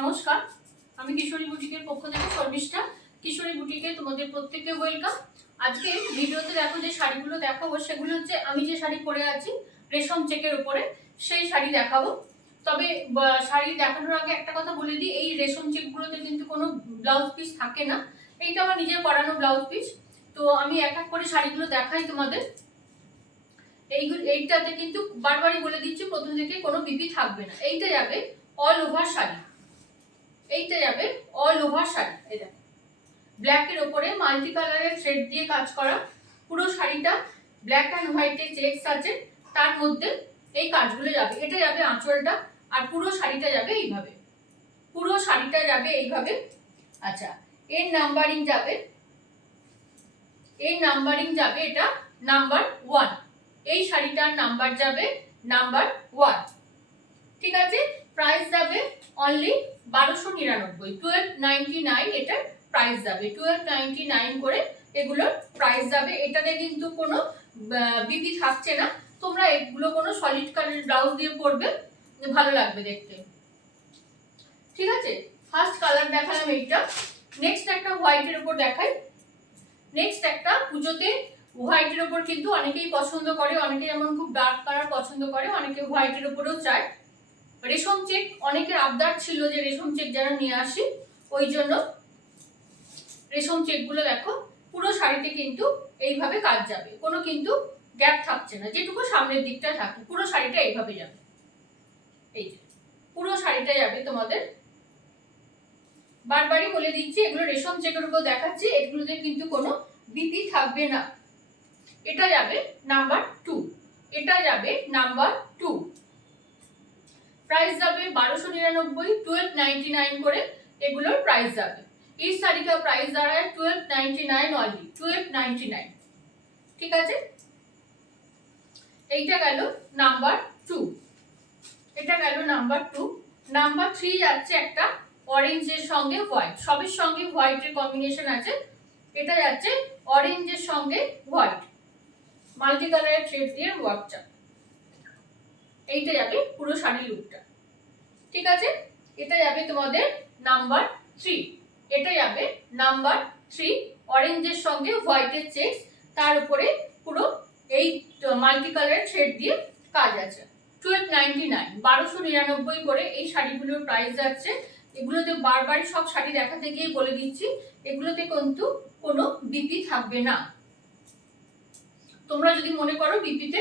নমস্কার, আমি কিশোরী বুটিকের পক্ষ থেকে শর্মিষ্ঠা। কিশোরী বুটিকে তোমাদের প্রত্যেককে ওয়েলকাম। আজকে ভিডিওতে দেখো যে শাড়িগুলো দেখাবো সেগুলো হচ্ছে আমি যে শাড়ি পরে আছি রেশম চেকের উপরে সেই শাড়ি দেখাবো। তবে শাড়ি দেখানোর আগে একটা কথা বলে দিই, এই রেশম চেকগুলোতে কিন্তু কোনো ব্লাউজ পিস থাকে না। এইটা আমার নিজের পরানো ব্লাউজ পিস। তো আমি এক এক করে শাড়িগুলো দেখাই তোমাদের। এইটাতে কিন্তু বারবারই বলে দিচ্ছি প্রথম থেকে কোনো বিপি থাকবে না। এইটা যাবে অল ওভার শাড়ি, এইটা যাবে অল ওভার শাড়ি। এই দেখো ব্ল্যাকের ওপরে মাল্টি কালারের থ্রেড দিয়ে কাজ করা, পুরো শাড়িটা ব্ল্যাক অ্যান্ড হোয়াইটে চেকস আছে, তার মধ্যে এই কাজগুলো যাবে। এটা যাবে আঁচলটা, আর পুরো শাড়িটা যাবে এইভাবে, পুরো শাড়িটা যাবে এইভাবে। আচ্ছা, এর নাম্বারিং যাবে, এটা নাম্বার 1। এই শাড়িটার নাম্বার যাবে নাম্বার 1, ঠিক আছে। প্রাইস যাবে অনলি 1299, 1299 এটার প্রাইস যাবে, 1299 করে এগুলোর প্রাইস যাবে। এটাতে কিন্তু কোনো বিপি থাকছে না। তোমরা এগুলো কোনো সলিড কালার ব্লাউজ দিয়ে পরবে, ভালো লাগবে দেখতে, ঠিক আছে। ফার্স্ট কালার দেখালাম এইটা। নেক্সট একটা হোয়াইটের উপর দেখাই। নেক্সট একটা পুজোতে হোয়াইটের উপর কিন্তু অনেকেই পছন্দ করে, অনেকে যেমন খুব ডার্ক কালার পছন্দ করে, অনেকে হোয়াইটের উপরেও চায়। রেশম চেক অনেকের আবদার ছিল যে রেশম চেক যেন নিয়ে আসি, ওই জন্য রেশম চেকগুলো দেখো পুরো শাড়িতে কিন্তু এইভাবে কাজ যাবে, কোনো কিন্তু গ্যাপ থাকছে না। যেটুকু সামনের দিকটা থাকে পুরো শাড়িটা এইভাবে যাবে। এই যে পুরো শাড়িটা যাবে তোমাদের। বারবারই বলে দিচ্ছি এগুলো রেশম চেকের উপর দেখাচ্ছি, এগুলোতে কিন্তু কোনো বিপি থাকবে না। এটা যাবে নাম্বার 2, এটা যাবে নাম্বার 2। প্রাইস যাবে 1299, 1299 করে এগুলোর প্রাইস যাবে। এই শাড়িটার প্রাইস দাঁড়ায় 1299 অনলি, 1299, ঠিক আছে। এইটা গেল নাম্বার 2, এটা গেল নাম্বার 2। নাম্বার 3 যাচ্ছে একটা অরেঞ্জের সঙ্গে হোয়াইট, সবের সঙ্গে হোয়াইটের কম্বিনেশন আছে। এটা যাচ্ছে অরেঞ্জের সঙ্গে হোয়াইট, মাল্টি কালারের থ্রেড দিয়ে ওয়ার্কটা। এইটা যাবে পুরো শাড়ি লুকটা, ঠিক আছে। এটা যাবে তোমাদের নাম্বার 3, এটা যাবে নাম্বার 3। অরেঞ্জের সঙ্গে হোয়াইটের চেকস, তার উপরে পুরো এই মাল্টি কালারের থ্রেড দিয়ে কাজ আছে। 1299, 1299 করে এই শাড়িগুলোর প্রাইস যাচ্ছে। এগুলোতে বারবার সব শাড়ি দেখাতে গিয়ে বলে দিচ্ছি এগুলোতে কিন্তু কোনো বিপি থাকবে না। তোমরা যদি মনে করো বিপিতে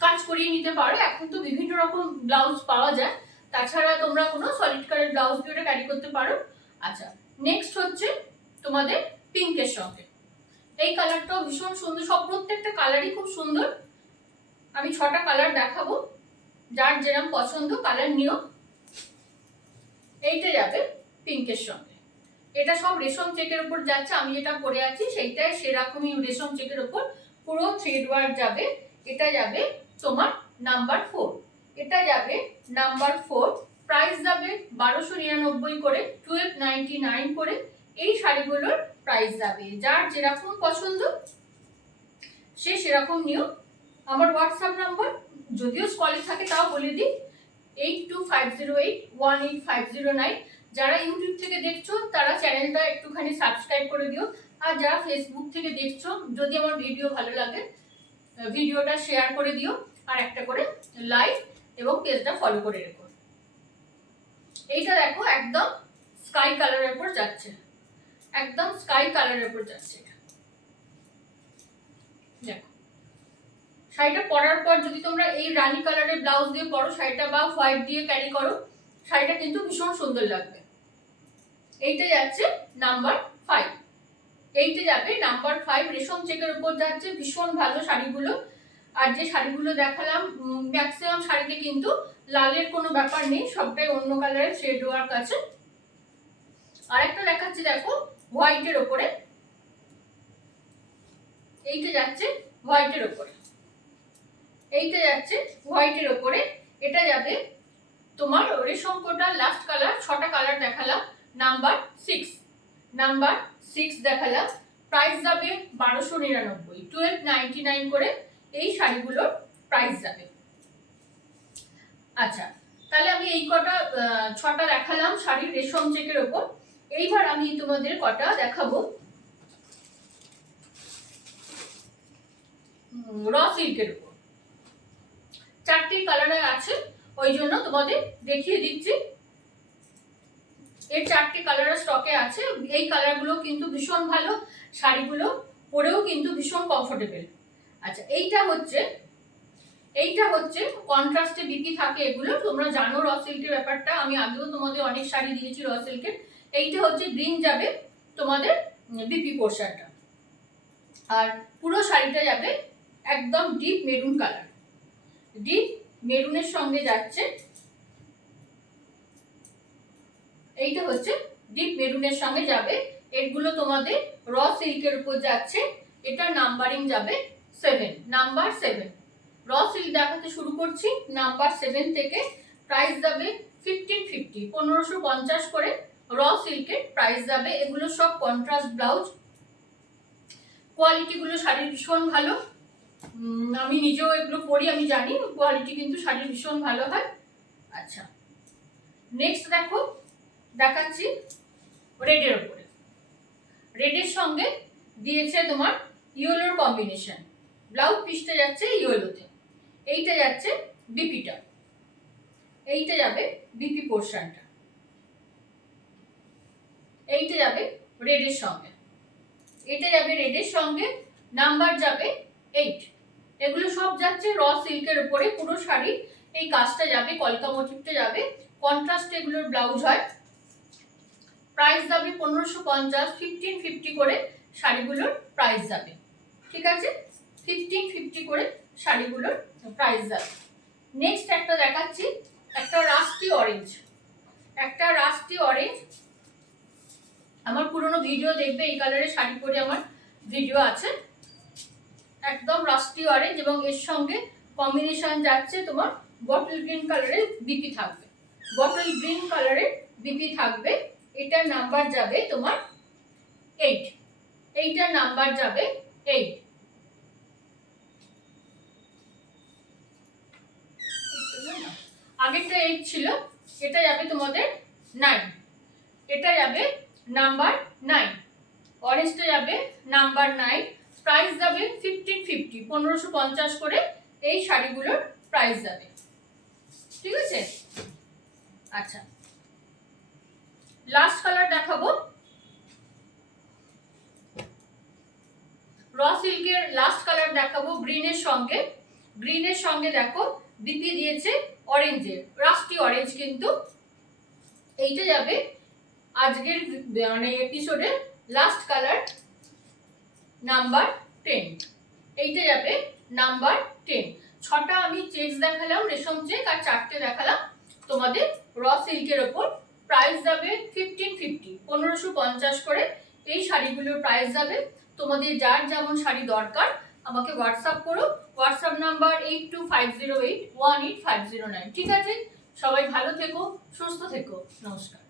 কাজ করিয়ে নিতে পারো, এখন তো বিভিন্ন রকম ব্লাউজ পাওয়া যায়, তাছাড়া তোমরা কোনো সলিড কালার ব্লাউজ দিয়ে ওটা ক্যারি করতে পারো। আচ্ছা, নেক্সট হচ্ছে তোমাদের পিঙ্কের সঙ্গে। এই কালারটাও ভীষণ সুন্দর, সব প্রত্যেকটা কালারই খুব সুন্দর। আমি 6টা কালার দেখাবো, যার যেরকম পছন্দ কালার নিও। এইটা যাবে পিঙ্কের সঙ্গে, এটা সব রেশম চেকের উপর যাচ্ছে। আমি যেটা পরে আছি সেইটাই সেরকমই রেশম চেকের উপর পুরো থ্রেড ওয়ার্ক যাবে। এটা যাবে তোমার নাম্বার 4, এটা যাবে নাম্বার 4। প্রাইস যাবে 1299 করে, 1299 করে এই শাড়িগুলোর প্রাইস যাবে। যার যেরকম পছন্দ সে সেরকম নিও। আমার হোয়াটসঅ্যাপ নাম্বার যদিও স্কলে থাকে তাও বলে দিই, 8250818509। যারা ইউটিউব থেকে দেখছো তারা চ্যানেলটা একটুখানি সাবস্ক্রাইব করে দিও, আর যারা ফেসবুক থেকে দেখছো যদি আমার ভিডিও ভালো লাগে ভিডিওটা শেয়ার করে দিও, আর একটা করে লাইক এবং পেজটা ফলো করে রেখো। এইটা দেখো একদম স্কাই কালারের উপর যাচ্ছে, একদম স্কাই কালারের উপর যাচ্ছে। দেখো শাড়িটা পরার পর যদি তোমরা এই রানী কালারের ব্লাউজ দিয়ে পরো শাড়িটা, বা হোয়াইট দিয়ে ক্যারি করো, শাড়িটা কিন্তু ভীষণ সুন্দর লাগবে। এইটা যাচ্ছে নাম্বার 5, এইটা যাবে নাম্বার 5। রেশম চেকের উপর যাচ্ছে, ভীষণ ভালো শাড়িগুলো। আর যে শাড়িগুলো দেখালাম ম্যাক্সিমাম শাড়িতে কিন্তু লালের কোনো ব্যাপার নেই, সবটাই অন্য কালারের শেড ওয়ার্ক আছে। আরেকটা দেখাচ্ছি দেখো হোয়াইটের ওপরে, এইটা যাচ্ছে হোয়াইটের ওপরে, এইটা যাচ্ছে হোয়াইটের ওপরে। এটা যাবে তোমার রেশম কোটা লাস্ট কালার, 6টা কালার দেখালাম, নাম্বার 6, নাম্বার 6 দেখালাম। প্রাইস যাবে 1299, 1299 করে এই শাড়িগুলোর প্রাইস যাবে। আচ্ছা, তাহলে আমি এই কটা 6টা দেখালাম শাড়ির রেশম চেকের ওপর। এইবার আমি তোমাদের কটা দেখাবো র সিল্কের উপর। 4টি কালারে আছে, ওই জন্য তোমাদের দেখিয়ে দিচ্ছি। এর 4টি কালার স্টকে আছে। এই কালারগুলো কিন্তু ভীষণ ভালো, শাড়িগুলো পরেও কিন্তু ভীষণ কমফোর্টেবল। আচ্ছা, এইটা হচ্ছে কন্ট্রাস্টে বিপি থাকে, এগুলো তোমরা জানো র সিল্কের ব্যাপারটা, আমি আগেও তোমাদের অনেক শাড়ি দিয়েছি র সিল্কের। এইটা হচ্ছে গ্রিন যাবে তোমাদের বিপি পোর্শনটা, আর পুরো শাড়িটা যাবে একদম ডিপ মেরুন কালার। ডিপ মেরুনের সঙ্গে যাচ্ছে, এইটা হচ্ছে ডিপ মেরুনের সঙ্গে যাবে। এগুলো তোমাদের র সিল্কের উপর যাচ্ছে। এটা নাম্বারিং যাবে 7, নাম্বার 7। র সিল্ক দেখাতে শুরু করছি নাম্বার 7 থেকে। প্রাইস যাবে 1550, 1550 করে র সিল্কের প্রাইস যাবে। এগুলো সব কন্ট্রাস্ট ব্লাউজ, কোয়ালিটিগুলো শাড়ির ভীষণ ভালো। আমি নিজেও এগুলো পরি, আমি জানি কোয়ালিটি কিন্তু শাড়ির ভীষণ ভালো হয়। আচ্ছা, নেক্সট দেখাচ্ছি রেডের উপরে। রেডের সঙ্গে দিয়েছে তোমার ইয়েলোর কম্বিনেশন, ব্লাউজ পিসটা যাচ্ছে ইয়েলোতে, এইটা যাচ্ছে বিপিটা, এইটা যাবে বিপি পোর্শনটা, এইটা যাবে রেডের সঙ্গে, এটা যাবে রেডের সঙ্গে। নাম্বার যাবে 8। এগুলো সব যাচ্ছে র সিল্কের উপরে। পুরো শাড়ি এই কাজটা যাবে, কলকা মোটিভটা যাবে, কন্ট্রাস্ট এগুলোর ব্লাউজ হয়। প্রাইস যাবে 1550, 1550 করে শাড়িগুলোর প্রাইস যাবে। ঠিক আছে, 1550 করে শাড়িগুলোর প্রাইস যাবে। নেক্সট একটা দেখাচ্ছি, একটা রাস্টি অরেঞ্জ। একটা রাস্টি অরেঞ্জ, আমার পুরনো ভিডিও দেখবে, এই কালারের শাড়ি পরে আমার ভিডিও আছে। একদম রাস্টি অরেঞ্জ, এবং এর সঙ্গে কম্বিনেশন যাচ্ছে তোমার বটল গ্রিন কালারের বিপি থাকবে, বটল গ্রিন কালারের বিপি থাকবে। এটার নাম্বার যাবে তোমার 8, এইটার নাম্বার যাবে 8। আগেরটা 8 ছিল, এটা যাবে তোমাদের 9, এটা যাবে নাম্বার 9, অরেঞ্জটা যাবে নাম্বার 9। প্রাইস যাবে 1550, 1550 করে এই শাড়িগুলোর প্রাইস যাবে। ঠিক আছে, আচ্ছা লাস্ট কালার দেখাবো র সিল্কের। লাস্ট কালার দেখাবো গ্রিনের সঙ্গে। গ্রিনের সঙ্গে দেখো বিপি দিয়েছে অরেঞ্জের, রাস্টি অরেঞ্জ কিন্তু। এইটা যাবে আজকের মানে এপিসোডের লাস্ট কালার, নাম্বার 10। এইটা যাবে নাম্বার 10। 6টা আমি চেকস দেখালাম, রেশম চেক, আর 4টে দেখালাম তোমাদের র সিল্কের ওপর। প্রাইস যাবে 1550, 1550 করে এই শাড়িগুলোর প্রাইস যাবে। তোমাদের যার যেমন শাড়ি দরকার আমাকে হোয়াটসঅ্যাপ করো, হোয়াটসঅ্যাপ নাম্বার 8250818509। ঠিক আছে, সবাই ভালো থেকো, সুস্থ থেকো, নমস্কার।